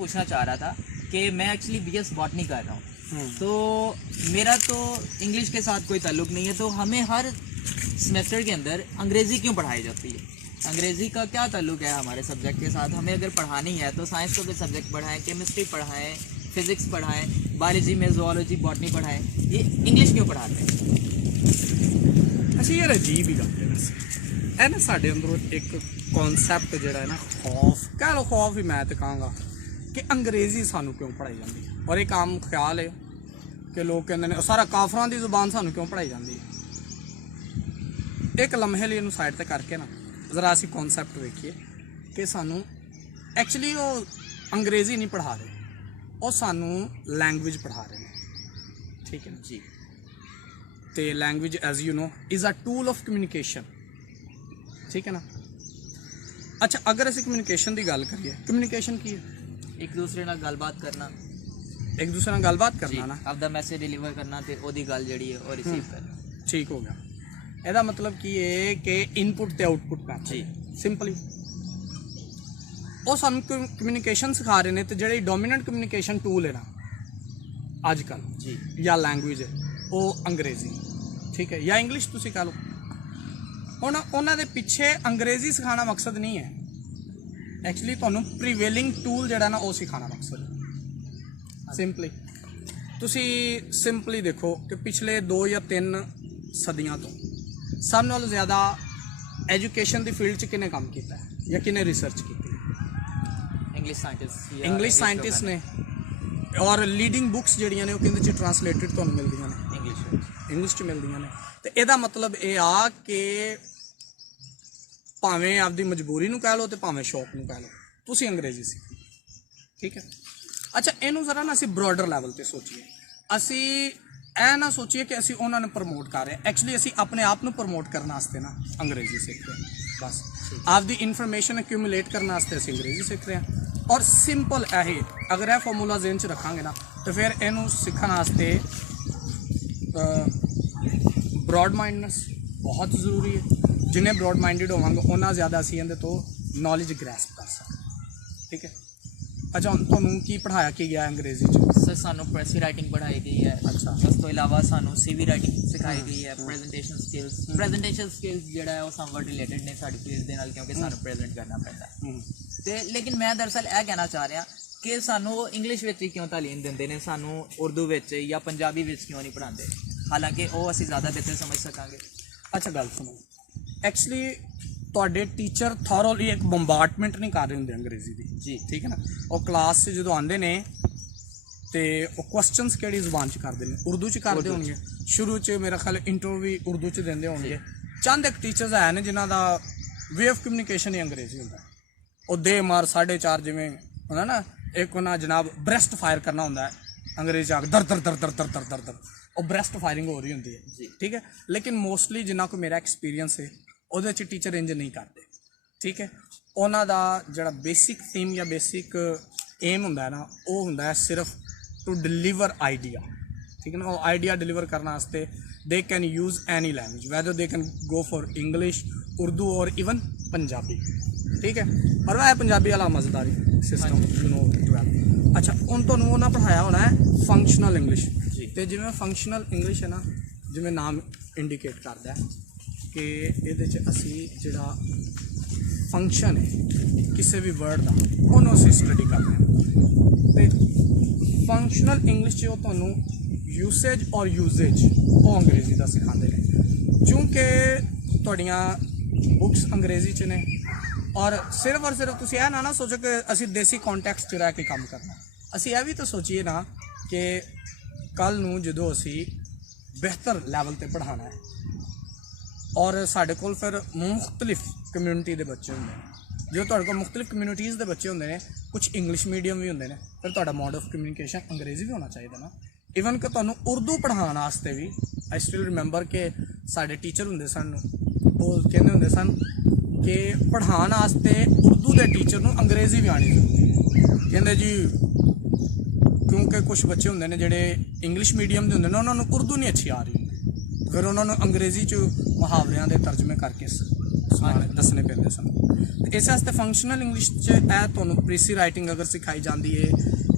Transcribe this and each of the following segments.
पूछना चाह रहा था कि मैं एक्चुअली BS बॉटनी कर रहा हूँ, तो मेरा तो इंग्लिश के साथ कोई ताल्लुक़ नहीं है, तो हमें हर सेमेस्टर के अंदर अंग्रेज़ी क्यों पढ़ाई जाती है? अंग्रेज़ी का क्या ताल्लुक़ है हमारे सब्जेक्ट के साथ? हमें अगर पढ़ानी है तो साइंस को भी सब्जेक्ट पढ़ाएं, केमिस्ट्री पढ़ाएं, फिज़िक्स पढ़ाएं, बायोलॉजी में ज़ूलॉजी बॉटनी पढ़ाएं, ये इंग्लिश क्यों पढ़ाते हैं? अच्छा यार अजीब ही गल है वैसे ਇਹ ਨਾ ਸਾਡੇ ਅੰਦਰੋਂ ਇੱਕ ਕਨਸੈਪਟ ਜਿਹੜਾ ਹੈ ਨਾ ਖੌਫ ਕਹਿ ਲਓ ਖੌਫ ਹੀ ਮੈਂ ਤਾਂ ਕਹਾਂਗਾ ਕਿ ਅੰਗਰੇਜ਼ੀ ਸਾਨੂੰ ਕਿਉਂ ਪੜ੍ਹਾਈ ਜਾਂਦੀ ਹੈ ਔਰ ਇੱਕ ਆਮ ਖਿਆਲ ਹੈ ਕਿ ਲੋਕ ਕਹਿੰਦੇ ਨੇ ਸਾਰਾ ਕਾਫਰਾਂ ਦੀ ਜ਼ੁਬਾਨ ਸਾਨੂੰ ਕਿਉਂ ਪੜ੍ਹਾਈ ਜਾਂਦੀ ਹੈ। ਇੱਕ ਲਮਹੇ ਲਈ ਇਹਨੂੰ ਸਾਈਡ ਤੇ ਕਰਕੇ ਨਾ ਜ਼ਰਾ ਅਸੀਂ ਕਨਸੈਪਟ ਵੇਖੀਏ ਕਿ ਸਾਨੂੰ ਐਕਚੁਅਲੀ ਉਹ ਅੰਗਰੇਜ਼ੀ ਨਹੀਂ ਪੜ੍ਹਾ ਰਹੇ, ਉਹ ਸਾਨੂੰ ਲੈਂਗੁਏਜ ਪੜ੍ਹਾ ਰਹੇ ਨੇ, ਠੀਕ ਹੈ ਜੀ। ਤੇ language as you know is a tool of communication, ठीक है ना। अच्छा अगर असी कम्यूनिकेशन की गल करिए, कम्यूनिकेशन की है एक दूसरे नाल गलबात करना, एक दूसरे नाल गलबात करना ना, आपदा मैसेज डिलीवर करना ते ओदी गल जड़ी है और रिसीव करना, ठीक हो गया। ਇਹਦਾ मतलब की है कि इनपुट ते आउटपुट मैच जी सिंपली ਉਹ ਸਾਨੂੰ ਕਮਿਊਨੀਕੇਸ਼ਨ ਸਿਖਾ ਰਹੇ ਨੇ ਤੇ ਜਿਹੜੇ ਡੋਮੀਨੈਂਟ ਕਮਿਊਨੀਕੇਸ਼ਨ ਟੂਲ ਹੈ ਨਾ ਅੱਜ ਕੱਲ ਜੀ ਜਾਂ ਲੈਂਗੁਏਜ ਉਹ ਅੰਗਰੇਜ਼ੀ, ਠੀਕ ਹੈ, ਜਾਂ ਇੰਗਲਿਸ਼ ਤੁਸੀਂ ਕਹ ਲਓ। ਹੁਣ ਉਹਨਾਂ ਦੇ ਪਿੱਛੇ ਅੰਗਰੇਜ਼ੀ ਸਿਖਾਉਣਾ ਮਕਸਦ ਨਹੀਂ ਹੈ, ਐਕਚੁਅਲੀ ਤੁਹਾਨੂੰ ਪ੍ਰੀਵੇਲਿੰਗ ਟੂਲ ਜਿਹੜਾ ਨਾ ਉਹ ਸਿਖਾਉਣਾ ਮਕਸਦ ਹੈ। ਸਿੰਪਲੀ ਤੁਸੀਂ ਸਿੰਪਲੀ ਦੇਖੋ ਕਿ ਪਿਛਲੇ 2 ਜਾਂ 3 ਸਦੀਆਂ ਤੋਂ ਸਭ ਨਾਲੋਂ ਜ਼ਿਆਦਾ ਐਜੂਕੇਸ਼ਨ ਦੀ ਫੀਲਡ 'ਚ ਕਿਹਨੇ ਕੰਮ ਕੀਤਾ ਹੈ ਜਾਂ ਕਿਹਨੇ ਰਿਸਰਚ ਕੀਤੀ? ਇੰਗਲਿਸ਼ ਸਾਇੰਟਿਸਟ ਨੇ, ਔਰ ਲੀਡਿੰਗ ਬੁੱਕਸ ਜਿਹੜੀਆਂ ਨੇ ਉਹ ਕਿਹਦੇ 'ਚ ਟਰਾਂਸਲੇਟਡ ਤੁਹਾਨੂੰ ਮਿਲਦੀਆਂ ਨੇ? ਇੰਗਲਿਸ਼ 'ਚ ਮਿਲਦੀਆਂ ਨੇ। ਤੇ ਇਹਦਾ ਮਤਲਬ ਇਹ ਆ ਕਿ ਭਾਵੇਂ ਆਪਦੀ ਮਜਬੂਰੀ ਨੂੰ ਕਹਿ ਲਓ ਤੇ ਭਾਵੇਂ ਸ਼ੌਕ ਨੂੰ ਕਹਿ ਲਓ, ਤੁਸੀਂ ਅੰਗਰੇਜ਼ੀ ਸਿੱਖੋ, ਠੀਕ ਹੈ। ਅੱਛਾ ਇਹਨੂੰ ਜ਼ਰਾ ਨਾ ਅਸੀਂ ਬਰੋਡਰ ਲੈਵਲ 'ਤੇ ਸੋਚੀਏ, ਅਸੀਂ ਇਹ ਨਾ ਸੋਚੀਏ ਕਿ ਅਸੀਂ ਉਹਨਾਂ ਨੂੰ ਪ੍ਰਮੋਟ ਕਰ ਰਹੇ ਹਾਂ, ਐਕਚੁਅਲੀ ਅਸੀਂ ਆਪਣੇ ਆਪ ਨੂੰ ਪ੍ਰਮੋਟ ਕਰਨ ਵਾਸਤੇ ਨਾ ਅੰਗਰੇਜ਼ੀ ਸਿੱਖ ਰਹੇ ਹਾਂ। ਬਸ ਆਪਦੀ ਇਨਫੋਰਮੇਸ਼ਨ ਐਕਿਊਮੂਲੇਟ ਕਰਨ ਵਾਸਤੇ ਅਸੀਂ ਅੰਗਰੇਜ਼ੀ ਸਿੱਖ ਰਹੇ ਹਾਂ। ਔਰ ਸਿੰਪਲ ਇਹ ਅਗਰ ਇਹ ਫਾਰਮੂਲਾ ਜ਼ਿਹਨ 'ਚ ਰੱਖਾਂਗੇ ਨਾ ਤਾਂ ਫਿਰ ਇਹਨੂੰ ਸਿੱਖਣ ਵਾਸਤੇ ब्रॉड माइंडनेस बहुत ज़रूरी है। जिन्हें ब्रॉड माइंडेड होवांगे उन्ना ज़्यादा असी इहदे तो नॉलेज ग्रैस्प कर सकते, ठीक है। अच्छा हुण तुहानूं की पढ़ाया की गया अंग्रेजी च? सर सानू प्रेस राइटिंग पढ़ाई गई है। अच्छा उस तो इलावा सानू CV राइटिंग सिखाई गई है, प्रेजेंटेशन स्किल्स जिहड़ा है वो समवट रिलेटेड ने साडी फील्ड दे नाल क्योंकि सानू प्रेजेंट करना पैंदा है। ते लेकिन मैं दरअसल यह कहना चाह रहा कि सानू इंग्लिश विच क्यों तालीम दिंदे ने, सानू उर्दू विच या पंजाबी विच क्यों नहीं पढ़ाते, हालांकि वो असी ज़्यादा बेहतर समझ सकांगे। अच्छा गल सुनो, एक्चुअली तुहाडे टीचर थॉरोली एक बंबार्डमेंट नहीं कर रहे होंगे अंग्रेजी की जी, ठीक है ना। और क्लास से जो आते हैं तो वो क्वेश्चनस किहड़ी ज़ुबान च करते हैं? उर्दू च करते होंगे शुरू च, मेरा ख्याल इंटरव्यू भी उर्दू च देंदे होंगे। चंद एक टीचर्स है ने जिन्हों का वे ऑफ कम्यूनीकेशन ही अंग्रेजी होंदा है। वो दे मार 4.5 जिमें होंदा ना, एक उन्हें जनाब ब्रेस्ट फायर करना होंदा है अंग्रेजी आग दर दर दर दर दर दर दर दर और ब्रेस्ट फायरिंग हो रही होंगी है, ठीक है। लेकिन मोस्टली जिन्ना को मेरा एक्सपीरियंस है वो टीचर इंज नहीं करते, ठीक है। उन्हों का जोड़ा बेसिक थीम या बेसिक एम होंदा है ना वो होंदा है सिर्फ टू डिलीवर आइडिया, ठीक है ना। वो आइडिया डिलीवर करने वास्ते they can use any language, weather they can go for English, Urdu और इवन पंजाबी, ठीक है। और वह पंजाबी वाला मज़ेदारी सिस्टम यू नो ट्वेल्व। अच्छा हुण तुहानूं उन्होंने पढ़ाया होना है फंक्शनल इंग्लिश, तो जिमें फंक्शनल इंग्लिश है ना, जिमें नाम इंडिकेट करता है कि ये असी जोड़ा फंक्शन है किसी भी वर्ड का उन्होंने असी स्टडी करते हैं। तो फंक्शनल इंग्लिश जो तुहानूं यूसेज और यूजेज वो अंग्रेजी का सिखाते हैं, क्योंकि तुहाड़ियां बुक्स अंग्रेजी च ने। और सिर्फ तुसीं यह ना सोचो कि असी देसी कॉन्टैक्ट च रह के काम करना, असी यह भी तो सोचिए ना कि कल नूं जदों असी बेहतर लैवल ते पढ़ाना है और साढ़े कोल फिर मुख्तलिफ कम्यूनिटी के बच्चे होंगे ने, जो तुहाडे कोल मुख्तलिफ कम्यूनिटीज़ के बच्चे होंगे ने, कुछ इंग्लिश मीडियम भी होंगे ने, फिर तुहाडा मोड ऑफ कम्यूनीकेशन अंग्रेजी भी होना चाहिए ना। इवन कि तुहानूं उर्दू पढ़ाने वास्ते भी आई स्टिल रिमेंबर कि साढ़े टीचर होंगे सन, वो कहते होंगे सन कि पढ़ाने वास्ते उर्दू के टीचर नूं अंग्रेजी भी आनी चाहिए, कहते जी क्योंकि कुछ बच्चे होंगे ने जिहड़े इंग्लिश मीडियम के होंगे ने उन्होंने उर्दू नहीं अच्छी आ रही, फिर उन्होंने अंग्रेजी च मुहावरियां के तर्जमे करके दसने पैंदे सन। इस वास्ते फंक्शनल इंग्लिश च ऐ तुहानूं प्रीसी राइटिंग अगर सिखाई जाती है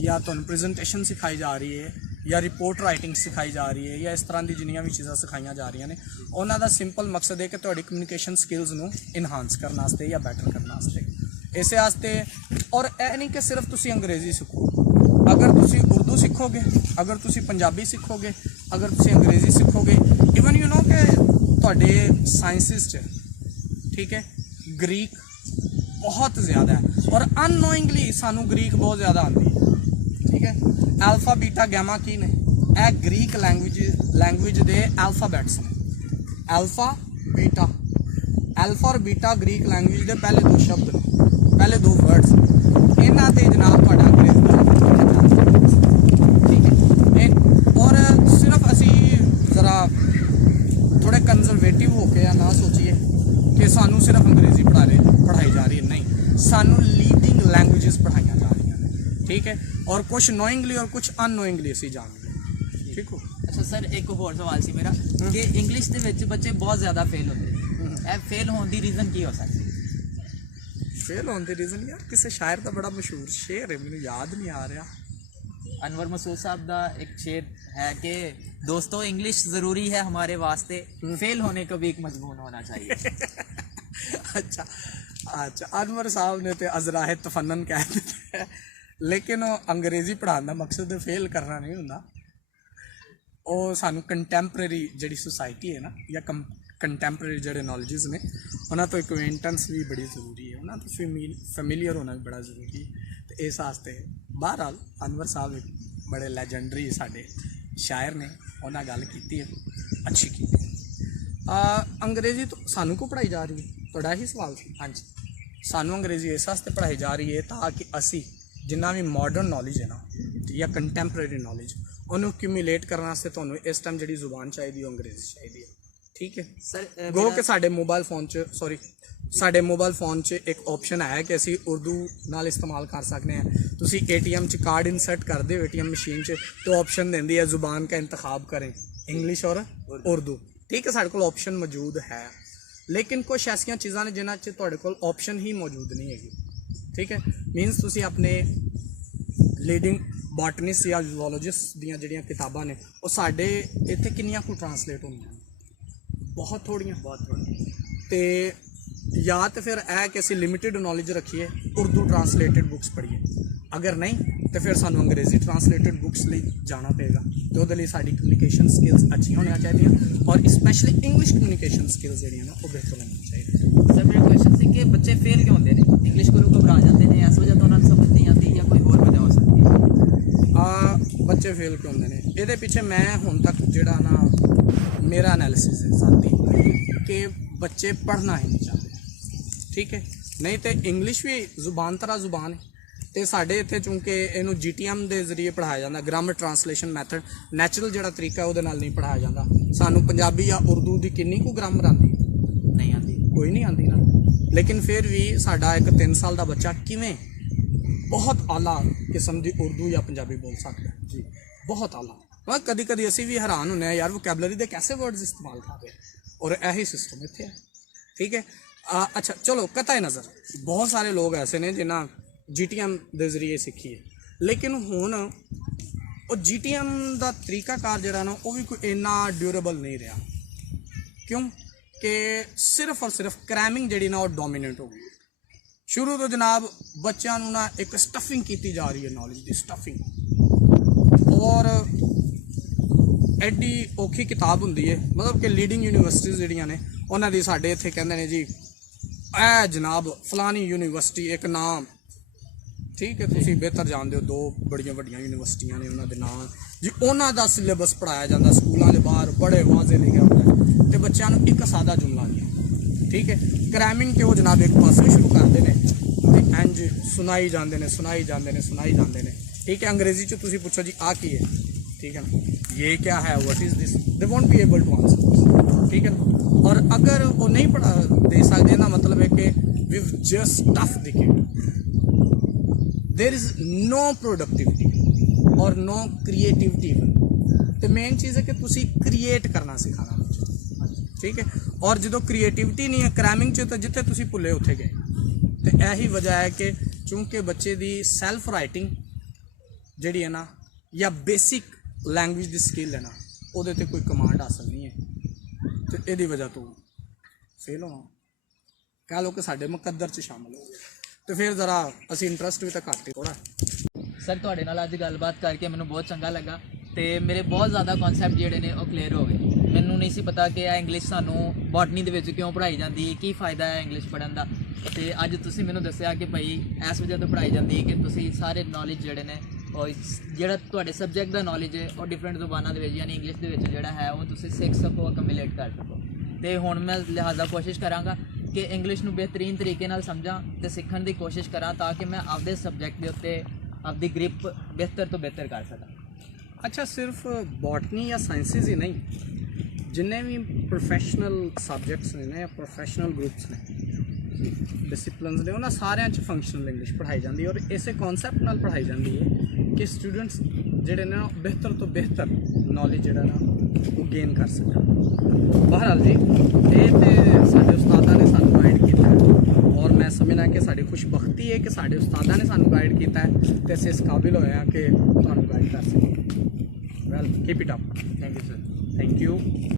या तुहानूं प्रेजेंटेशन सिखाई जा रही है या रिपोर्ट राइटिंग सिखाई जा रही है या इस तरह की जिन्नियां भी चीज़ां सिखाईयां जा रही ने, उन्हां दा सिंपल मकसद है कि तुहाडी कम्युनिकेशन स्किल्स नूं इनहांस करने वास्ते या बैटर करने वास्ते। इस वास्ते और यह नहीं कि सिर्फ तुसी अंग्रेज़ी सीखो, अगर तुसी उर्दू सीखोगे, अगर तुसी पंजाबी सीखोगे, अगर तुसी अंग्रेज़ी सीखोगे, इवन यू नो कि तुहाडे साइंसिस च, ठीक है, ग्रीक बहुत ज़्यादा है और अननोइंगली सानू ग्रीक बहुत ज़्यादा आती है, ठीक है। अल्फा बीटा गैमा की ने, यह ग्रीक लैंग्वेज दे अल्फाबैट्स ने। अल्फा बीटा, अल्फा और बीटा ग्रीक लैंग्वेज के पहले दो शब्द ने, पहले दो वर्ड्स, इन्हां ते जनाब तुहाडा अंग्रेज़ी दा, ठीक है। और सिर्फ असी ज़रा थोड़े कंजरवेटिव होके या ना सोचिए कि सानू सिर्फ अंग्रेज़ी पढ़ाई जा रही है, नहीं, सानू लीडिंग लैंग्वेजेस पढ़ाई जा रही हैं, ठीक है। और कुछ नोइंगली और कुछ अननोइंगली असी जान गए, ठीक हो। अच्छा सर, एक होर सवाल सी मेरा कि इंग्लिश दे विच बच्चे बहुत ज़्यादा फेल होते हैं, फेल होने की रीज़न की हो सकती है? फेल होने की रीज़न यार किसी शायर का बड़ा मशहूर शेर है, मैंने याद नहीं आ रहा। अनवर मसूद साहब का एक शेर है कि दोस्तों इंग्लिश ज़रूरी है हमारे वास्ते, फेल होने को भी एक मजबून होना चाहिए। अच्छा अच्छा, अनवर साहब ने तो अजराह तफन्नन कह दिता है, लेकिन अंग्रेज़ी पढ़ाने का मकसद फेल करना नहीं होंदा। ਉਹ ਸਾਨੂੰ ਕੰਟੈਂਪਰੇਰੀ ਜਿਹੜੀ ਸੋਸਾਇਟੀ ਹੈ ਨਾ ਜਾਂ ਕੰਟੈਂਪਰੇਰੀ ਜਿਹੜੇ ਨੌਲੇजेस ਨੇ ਉਹਨਾਂ ਤੋਂ ਇਕੁਇੰਟੈਂਸ ਵੀ ਬੜੀ ਜ਼ਰੂਰੀ ਹੈ, ਉਹਨਾਂ ਤੋਂ ਫੈਮਿਲੀਅਰ ਹੋਣਾ ਵੀ ਬੜਾ ਜ਼ਰੂਰੀ ਹੈ। ਤੇ ਇਸ ਵਾਸਤੇ ਬਹਰਹਾਲ ਅਨਵਰ ਸਾਹਿਬ ਬੜੇ ਲੈਜੈਂਡਰੀ ਸਾਡੇ ਸ਼ਾਇਰ ਨੇ, ਉਹਨਾਂ ਗੱਲ ਕੀਤੀ ਹੈ, ਅੱਛੀ ਕੀਤੀ। ਅੰਗਰੇਜ਼ੀ ਤੋਂ ਸਾਨੂੰ ਕੋ ਪੜ੍ਹਾਈ ਜਾ ਰਹੀ ਹੈ, ਤੁਹਾਡਾ ਹੀ ਸਵਾਲ ਸੀ। ਹਾਂਜੀ, ਸਾਨੂੰ ਅੰਗਰੇਜ਼ੀ ਇਸ ਵਾਸਤੇ ਪੜ੍ਹਾਈ ਜਾ ਰਹੀ ਹੈ ਤਾਂ ਕਿ ਅਸੀਂ ਜਿੰਨਾ ਵੀ ਮਾਡਰਨ ਨੌਲੇਜ ਹੈ ਨਾ ਜਾਂ ਕੰਟੈਂਪਰੇਰੀ ਨੌਲੇਜ ਉਹਨੂੰ ਕਿਊਮੂਲੇਟ ਕਰਨ ਵਾਸਤੇ ਤੁਹਾਨੂੰ ਇਸ ਟਾਈਮ ਜਿਹੜੀ ਜ਼ੁਬਾਨ ਚਾਹੀਦੀ ਉਹ ਅੰਗਰੇਜ਼ੀ ਚਾਹੀਦੀ ਹੈ, ਠੀਕ ਹੈ ਸਰ। ਗੋ ਕਿ ਸਾਡੇ ਮੋਬਾਈਲ ਫੋਨ 'ਚ ਇੱਕ ਆਪਸ਼ਨ ਹੈ ਕਿ ਅਸੀਂ ਉਰਦੂ ਨਾਲ ਇਸਤੇਮਾਲ ਕਰ ਸਕਦੇ ਹਾਂ। ਤੁਸੀਂ ATM 'ਚ ਕਾਰਡ ਇਨਸਰਟ ਕਰਦੇ ਹੋ ATM ਮਸ਼ੀਨ 'ਚ, तो ऑप्शन देती है ज़ुबान का इंतखाब करें, इंग्लिश और उर्दू, ठीक है। साढ़े को ऑप्शन मौजूद है, लेकिन कुछ ऐसिया चीज़ा ने जिन्हों च तुहाडे कोल ऑप्शन ही मौजूद नहीं है, ठीक है। मीनस तुसी अपने लीडिंग बॉटनिस्ट या जूलॉजिस्ट दियां जिहड़ियां किताबां ने वो साडे इत्थे किन्नियां को ट्रांसलेट होंदियां, बहुत थोड़ियां, ते या तो फिर है कि असीं लिमिटेड नॉलेज रखिए, उर्दू ट्रांसलेटेड बुक्स पढ़िए, अगर नहीं तो फिर सानू अंग्रेज़ी ट्रांसलेटेड बुक्स लिए जाना पेगा। तो वो लिए साडी कम्युनिकेशन स्किल्स अच्छी होनी चाहिए और स्पैशली इंग्लिश कम्युनिकेशन स्किल्स जिहड़ियां ना वो बेहतर होनी चाहिए। सर मेरा क्वेश्चन सी कि बच्चे फेल क्यों होते हैं, इंग्लिश को घबरा जाते हैं, इस वजह तो उन्होंने समझ नहीं आती या कोई और वजह हो सकती है? बच्चे फेल क्यों होंगे ने, ये पिछे मैं हुण तक जिहड़ा ना मेरा एनालिसिस है साथी कि बच्चे पढ़ना ही नहीं चाहते, ठीक है। नहीं तो इंग्लिश भी जुबान तरह जुबान है, तो साढ़े इत्थे चूँकि इनू GTM के जरिए पढ़ाया जाता, ग्रामर ट्रांसलेशन मैथड नैचुरल जिहड़ा तरीका है वो नहीं पढ़ाया जाता। सानू पंजाबी या उर्दू की किन्नी को ग्रामर आती, नहीं आती, कोई नहीं आती ना, लेकिन फिर भी साडा एक 3 साल का बच्चा किवें बहुत आला किस्म की उर्दू या पंजाबी बोल सकता है जी, बहुत आला। कभी कभी असी भी हैरान होने यार वोकैबलरी के कैसे वर्ड्स इस्तेमाल कर रहे हैं, और यही सिस्टम इत्थे है, ठीक है। अच्छा चलो, कतई नज़र बहुत सारे लोग ऐसे ने जिन्हें GTM के जरिए सीखी है, लेकिन हुण वो GTM का तरीकाकार जिहड़ा ना वो भी कोई इन्ना ड्यूरेबल नहीं रहा। क्यों कि सिर्फ और सिर्फ क्रैमिंग जिहड़ी ना वो डोमीनेट हो गई। शुरू तो जनाब बच्चों ना एक स्टफिंग की जा रही है, नॉलेज की स्टफिंग, और एडी औखी किताब होंदी है, मतलब कि लीडिंग यूनिवर्सिटीज़ जिहड़ियां ने उन्हां दी साडे इत्थे कहंदे ने जी ए जनाब फलानी यूनिवर्सिटी एक नाम, ठीक है, तुसीं बेहतर जानते हो, 2 बड़ियां यूनिवर्सिटियां ने उन्हां दे नाम जी, उन्हां दा सिलेबस पढ़ाया जाता स्कूलों के बाहर बड़े वाजे लिखा होता है, तो बच्चों को एक सादा जुमला दिया, ठीक है। क्रैमिंग के वो जनाब एक पासों शुरू करते हैं, इंज सुनाई जाते हैं, ठीक है। अंग्रेजी च तुसीं पूछो जी आ की है, ठीक है ना, ये क्या है, what is this, they won't be able to answer, ठीक है ना। और अगर वो नहीं पढ़ा दे सकते ना, मतलब है कि we just tough the kid, there is no productivity और नो क्रिएटिविटी। तो मेन चीज़ है कि तुसीं क्रिएट करना सिखाना बच्चे, ਠੀਕ ਹੈ। ਔਰ ਜਦੋਂ ਕ੍ਰੀਏਟਿਵਿਟੀ ਨਹੀਂ ਹੈ ਕ੍ਰੈਮਿੰਗ 'ਚ, ਤਾਂ ਜਿੱਥੇ ਤੁਸੀਂ ਭੁੱਲੇ ਉੱਥੇ ਗਏ। ਤੇ ਇਹੀ ਵਜ੍ਹਾ ਹੈ ਕਿ ਚੂੰਕਿ ਬੱਚੇ ਦੀ ਸੈਲਫ ਰਾਈਟਿੰਗ ਜਿਹੜੀ ਹੈ ਨਾ, ਜਾਂ ਬੇਸਿਕ ਲੈਂਗੁਏਜ ਦੀ ਸਕਿੱਲ ਹੈ ਨਾ, ਉਹਦੇ ਤੇ ਕੋਈ ਕਮਾਂਡ ਹਾਸਲ ਨਹੀਂ ਹੈ, ਤੇ ਇਹਦੀ ਵਜ੍ਹਾ ਤੋਂ ਫੇਲ ਹੋਣਾ, ਕਹਿ ਲਓ ਕਿ ਸਾਡੇ ਮੁਕੱਦਰ 'ਚ ਸ਼ਾਮਲ ਹੋ ਗਏ। ਤੇ ਫਿਰ ਜ਼ਰਾ ਅਸੀਂ ਇੰਟਰਸਟ ਵੀ ਤਾਂ ਘੱਟ ਹੀ ਥੋੜ੍ਹਾ। ਸਰ ਤੁਹਾਡੇ ਨਾਲ ਅੱਜ ਗੱਲਬਾਤ ਕਰਕੇ ਮੈਨੂੰ ਬਹੁਤ ਚੰਗਾ ਲੱਗਾ ਤੇ ਮੇਰੇ ਬਹੁਤ ਜ਼ਿਆਦਾ ਕਨਸੈਪਟ ਜਿਹੜੇ ਨੇ ਉਹ ਕਲੀਅਰ ਹੋ ਗਏ। ਮੈਨੂੰ ਨਹੀਂ ਸੀ ਪਤਾ ਕਿ ਇਹ ਇੰਗਲਿਸ਼ ਸਾਨੂੰ ਬੋਟਨੀ ਦੇ ਵਿੱਚ ਕਿਉਂ ਪੜ੍ਹਾਈ ਜਾਂਦੀ, ਕੀ ਫਾਇਦਾ ਹੈ ਇੰਗਲਿਸ਼ ਪੜ੍ਹਨ ਦਾ, ਤੇ ਅੱਜ ਤੁਸੀਂ ਮੈਨੂੰ ਦੱਸਿਆ ਕਿ ਭਾਈ ਇਸ ਵਜ੍ਹਾ ਤੋਂ ਪੜ੍ਹਾਈ ਜਾਂਦੀ ਕਿ ਤੁਸੀਂ ਸਾਰੇ ਨੌਲੇਜ ਜਿਹੜੇ ਨੇ ਉਹ ਜਿਹੜਾ ਤੁਹਾਡੇ ਸਬਜੈਕਟ ਦਾ ਨੌਲੇਜ ਹੈ ਉਹ ਡਿਫਰੈਂਟ ਜ਼ੁਬਾਨਾਂ ਦੇ ਵਿੱਚ ਯਾਨੀ ਇੰਗਲਿਸ਼ ਦੇ ਵਿੱਚ ਜਿਹੜਾ ਹੈ ਉਹ ਤੁਸੀਂ ਸਿੱਖ ਸਕੋ, ਅਕਮੂਲੇਟ ਕਰ ਸਕੋ। ਤੇ ਹੁਣ ਮੈਂ ਲਿਹਾਜ਼ਾ ਕੋਸ਼ਿਸ਼ ਕਰਾਂਗਾ ਕਿ ਇੰਗਲਿਸ਼ ਨੂੰ ਬਿਹਤਰੀਨ ਤਰੀਕੇ ਨਾਲ ਸਮਝਾਂ ਤੇ ਸਿੱਖਣ ਦੀ ਕੋਸ਼ਿਸ਼ ਕਰਾਂ ਤਾਂ ਕਿ ਮੈਂ ਆਪਦੇ ਸਬਜੈਕਟ ਦੇ ਉੱਤੇ ਆਪਦੀ ਗ੍ਰਿਪ ਬਿਹਤਰ ਤੋਂ ਬਿਹਤਰ ਕਰ ਸਕਾਂ। ਅੱਛਾ, ਸਿਰਫ ਬੋਟਨੀ ਜਾਂ ਸਾਇੰਸਿਸ ਹੀ ਨਹੀਂ, ਜਿੰਨੇ ਵੀ ਪ੍ਰੋਫੈਸ਼ਨਲ ਸਬਜੈਕਟਸ ਨੇ ਨਾ, ਜਾਂ ਪ੍ਰੋਫੈਸ਼ਨਲ ਗਰੁੱਪਸ ਨੇ, ਡਿਸਿਪਲਿਨਸ ਨੇ, ਉਹਨਾਂ ਸਾਰਿਆਂ 'ਚ ਫੰਕਸ਼ਨਲ ਇੰਗਲਿਸ਼ ਪੜ੍ਹਾਈ ਜਾਂਦੀ ਹੈ। ਔਰ ਇਸੇ ਕਨਸੈਪਟ ਨਾਲ ਪੜ੍ਹਾਈ ਜਾਂਦੀ ਹੈ ਕਿ ਸਟੂਡੈਂਟਸ ਜਿਹੜੇ ਨੇ ਨਾ ਬਿਹਤਰ ਤੋਂ ਬਿਹਤਰ ਨੌਲੇਜ ਜਿਹੜਾ ਨਾ ਉਹ ਗੇਨ ਕਰ ਸਕਣ। ਬਹਰਹਾਲ ਜੀ, ਇਹ ਤੇ ਸਾਡੇ ਉਸਤਾਦਾਂ ਨੇ ਸਾਨੂੰ ਗਾਈਡ ਕੀਤਾ ਹੈ, ਔਰ ਮੈਂ ਸਮਝਦਾ ਕਿ ਸਾਡੀ ਖੁਸ਼ਬਖਤੀ ਹੈ ਕਿ ਸਾਡੇ ਉਸਤਾਦਾਂ ਨੇ ਸਾਨੂੰ ਗਾਈਡ ਕੀਤਾ ਹੈ ਤੇ ਅਸੀਂ ਇਸ ਕਾਬਿਲ ਹੋਏ ਹਾਂ ਕਿ ਤੁਹਾਨੂੰ ਗਾਈਡ ਕਰ ਸਕੀਏ। Well, keep it up. Thank you sir. Thank you.